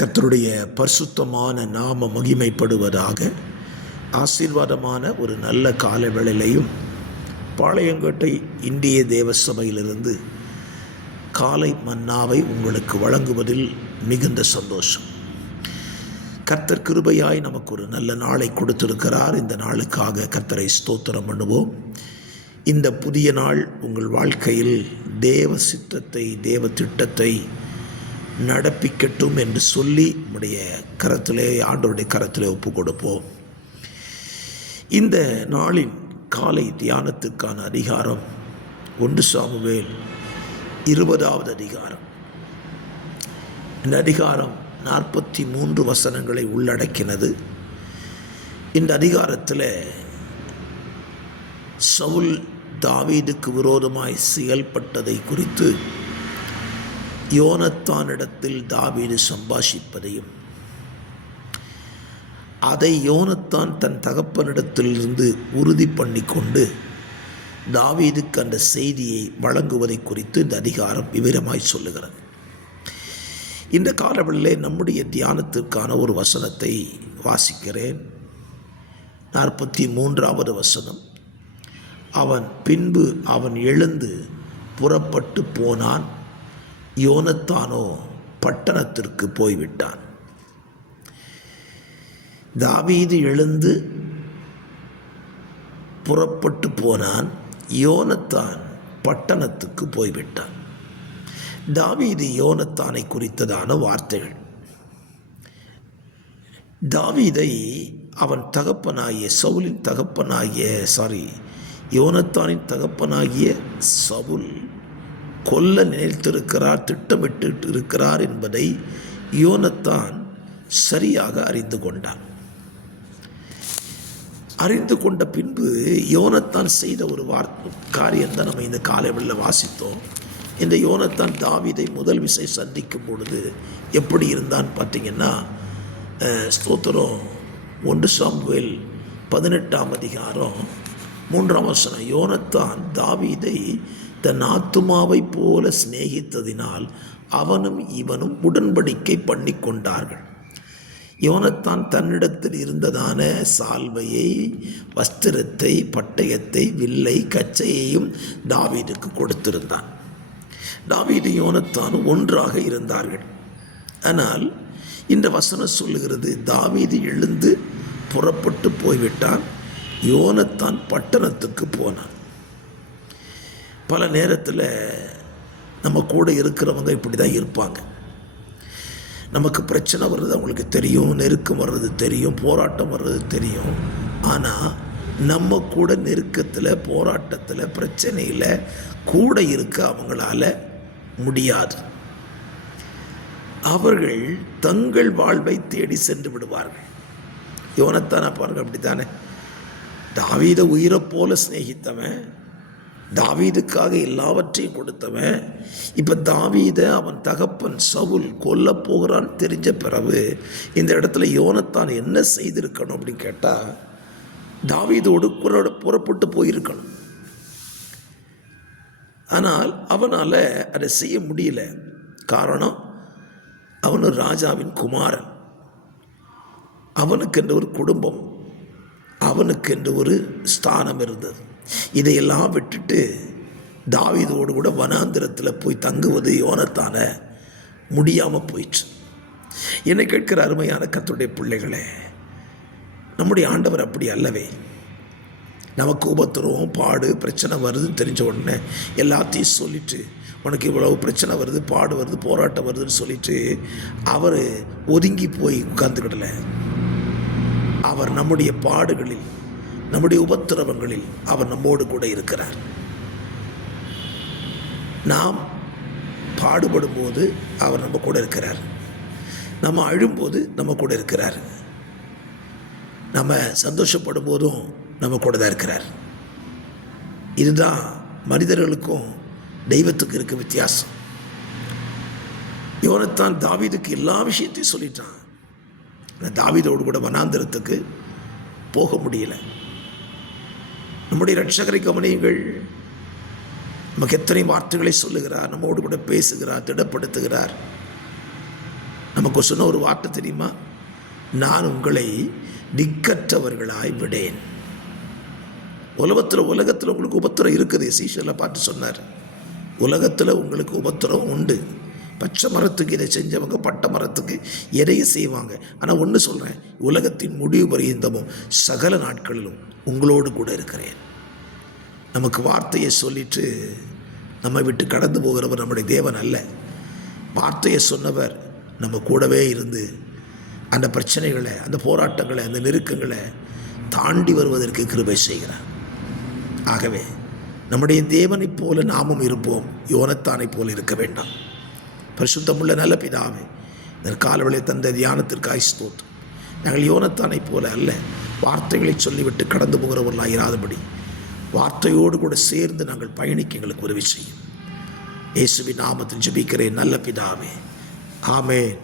கர்த்தருடைய பரிசுத்தமான நாம மகிமைப்படுவதாக. ஆசீர்வாதமான ஒரு நல்ல கால வேளையிலையும் பாளையங்கோட்டை இந்திய தேவ சபையிலிருந்து காலை மன்னாவை உங்களுக்கு வழங்குவதில் மிகுந்த சந்தோஷம். கர்த்தர் கிருபையாய் நமக்கு ஒரு நல்ல நாளை கொடுத்திருக்கிறார். இந்த நாளுக்காக கர்த்தரை ஸ்தோத்திரம் பண்ணுவோம். இந்த புதிய நாள் உங்கள் வாழ்க்கையில் தேவ சித்தத்தை, தேவ திட்டத்தை நடப்பிக்கட்டும் என்று சொல்லி நம்முடைய கரத்திலே, ஆண்டவருடைய கரத்திலே ஒப்பு கொடுப்போம். இந்த நாளின் காலை தியானத்துக்கான அதிகாரம் 1 சாமுவேல் 20வது அதிகாரம். இந்த அதிகாரம் 43 வசனங்களை உள்ளடக்கினது. இந்த அதிகாரத்தில் சவுல் தாவீதுக்கு விரோதமாய் செயல்பட்டதை குறித்து யோனத்தானிடத்தில் தாவீது சம்பாஷிப்பதையும், அதை யோனத்தான் தன் தகப்பனிடத்திலிருந்து உறுதி பண்ணி கொண்டு தாவீதுக்கு அந்த செய்தியை வழங்குவதை குறித்து இந்த அதிகாரம் விவரமாய் சொல்லுகிறது. இந்த காலவெளியிலே நம்முடைய தியானத்திற்கான ஒரு வசனத்தை வாசிக்கிறேன். 43வது வசனம். பின்பு அவன் எழுந்து புறப்பட்டு போனான், யோனத்தானோ பட்டணத்திற்கு போய்விட்டான். தாவீது எழுந்து புறப்பட்டு போனான், யோனத்தான் பட்டணத்துக்கு போய்விட்டான். தாவீது யோனத்தானை குறித்ததான வார்த்தைகள். தாவீதை அவன் தகப்பனாகிய சவுலின் யோனத்தானின் தகப்பனாகிய சவுல் கொல்ல நினைத்திருக்கிறார், திட்டமிட்டு இருக்கிறார் என்பதை யோனத்தான் சரியாக அறிந்து கொண்டான். அறிந்து கொண்ட பின்பு யோனத்தான் செய்த ஒரு காரியம்தான் நம்ம இந்த காலைவெளியில் வாசித்தோம். இந்த யோனத்தான் தாவீதை முதல் விசை சந்திக்கும் பொழுது எப்படி இருந்தான்னு பார்த்தீங்கன்னா, ஸ்தோத்திரம் 1 சாமுவேல் 18ஆம் அதிகாரம் 3ஆம் வசனம். யோனத்தான் தாவீதை தன் ஆத்துமாவை போல சிநேகித்ததினால் அவனும் இவனும் உடன்படிக்கை பண்ணி கொண்டார்கள். யோனத்தான் தன்னிடத்தில் இருந்ததான சால்வையை, வஸ்திரத்தை, பட்டயத்தை, வில்லை, கச்சையையும் தாவீதுக்கு கொடுத்திருந்தான். தாவீது யோனத்தானும் ஒன்றாக இருந்தார்கள். ஆனால் இந்த வசனம் சொல்லுகிறது, தாவீது எழுந்து புறப்பட்டு போய்விட்டான், யோனத்தான் பட்டணத்துக்கு போனான். பல நேரத்தில் நம்ம கூட இருக்கிறவங்க இப்படி தான் இருப்பாங்க. நமக்கு பிரச்சனை வர்றது அவங்களுக்கு தெரியும், நெருக்கம் வர்றது தெரியும், போராட்டம் வர்றது தெரியும். ஆனால் நம்ம கூட நெருக்கத்தில், போராட்டத்தில், பிரச்சனையில் கூட இருக்க அவங்களால முடியாது. அவர்கள் தங்கள் வாழ்வை தேடி சென்று விடுவார்கள். யோனத்தானா பாருங்க, அப்படித்தானே. தாவீதை உயிரை போல சிநேகித்தவன், தாவீதுக்காக எல்லாவற்றையும் கொடுத்தவன், இப்போ தாவீதை அவன் தகப்பன் சவுல் கொல்ல போகிறான்னு தெரிஞ்ச பிறகு இந்த இடத்துல யோனத்தான் என்ன செய்திருக்கணும் அப்படின்னு கேட்டால், தாவீதோடு புறப்பட்டு போயிருக்கணும். ஆனால் அவனால் அதை செய்ய முடியல. காரணம், அவனு ராஜாவின் குமாரன், அவனுக்கென்று ஒரு குடும்பம், அவனுக்கென்று ஒரு ஸ்தானம் இருந்தது. இதையெல்லாம் விட்டுட்டு தாவீதோடு கூட வனாந்திரத்தில் போய் தங்குவது யோனத்தான முடியாமல் போயிடுச்சு. என்னை கேட்கிற அருமையான கர்த்தருடைய பிள்ளைகளே, நம்முடைய ஆண்டவர் அப்படி அல்லவே. நமக்கு உபத்திரவம், பாடு, பிரச்சனை வருதுன்னு தெரிஞ்ச உடனே எல்லாத்தையும் சொல்லிட்டு, உனக்கு இவ்வளவு பிரச்சனை வருது, பாடு வருது, போராட்டம் வருதுன்னு சொல்லிட்டு அவர் ஒதுங்கி போய் உட்கார்ந்துக்கிடலை. அவர் நம்முடைய பாடுகளில், நம்முடைய உபத்திரவங்களில் அவர் நம்மோடு கூட இருக்கிறார். நாம் பாடுபடும் போது அவர் நம்ம கூட இருக்கிறார். நம்ம அழும்போது நம்ம கூட இருக்கிறார். நம்ம சந்தோஷப்படும் போதும் நம்ம கூட தான் இருக்கிறார். இதுதான் மனிதர்களுக்கும் தெய்வத்துக்கு இருக்க வித்தியாசம். யோனத்தான் தாவீதுக்கு எல்லா விஷயத்தையும் சொல்லிட்டான். தாவீதோடு கூட வனாந்திரத்துக்கு போக முடியல. நம்முடைய இரட்சகரை கவனியுங்கள். நமக்கு எத்தனை வார்த்தைகளை சொல்லுகிறார், நம்மோடு கூட பேசுகிறார், திடப்படுத்துகிறார். நமக்கு சொன்ன ஒரு வார்த்தை தெரியுமா? நான் உங்களை திக்கற்றவர்களாய் விடேன். உலகத்தில் உங்களுக்கு உபத்திரம் இருக்குது. சீஷரில் பார்த்து சொன்னார், உலகத்தில் உங்களுக்கு உபத்திரம் உண்டு. பச்சை மரத்துக்கு இதை செஞ்சவங்க பட்டை மரத்துக்கு எதைய செய்வாங்க. ஆனால் ஒன்று சொல்கிறேன், உலகத்தின் முடிவு பரியந்தமும் சகல நாட்களிலும் உங்களோடு கூட இருக்கிறேன். நமக்கு வார்த்தையை சொல்லிட்டு நம்ம விட்டு கடந்து போகிறவர் நம்முடைய தேவன் அல்ல. வார்த்தையை சொன்னவர் நம்ம கூடவே இருந்து அந்த பிரச்சனைகளை, அந்த போராட்டங்களை, அந்த நெருக்கங்களை தாண்டி வருவதற்கு கிருபை செய்கிறார். ஆகவே நம்முடைய தேவனைப் போல நாமும் இருப்போம், யோனத்தானைப் போல இருக்க வேண்டாம். பரிசுத்தமுள்ள நல்ல பிதாவே, இந்த காலவெளி தந்த தியானத்திற்காக ஸ்தோத்திரம். நாங்கள் யோனத்தானைப் போல அல்ல, வார்த்தைகளை சொல்லிவிட்டு கடந்து போகிறவர்களாக இராதபடி வார்த்தையோடு கூட சேர்ந்து நாங்கள் பயணிக்க எங்களுக்கு உதவி செய்யும். இயேசுவின் நாமத்தில் ஜெபிக்கிறேன் நல்ல பிதாவே, ஆமென்.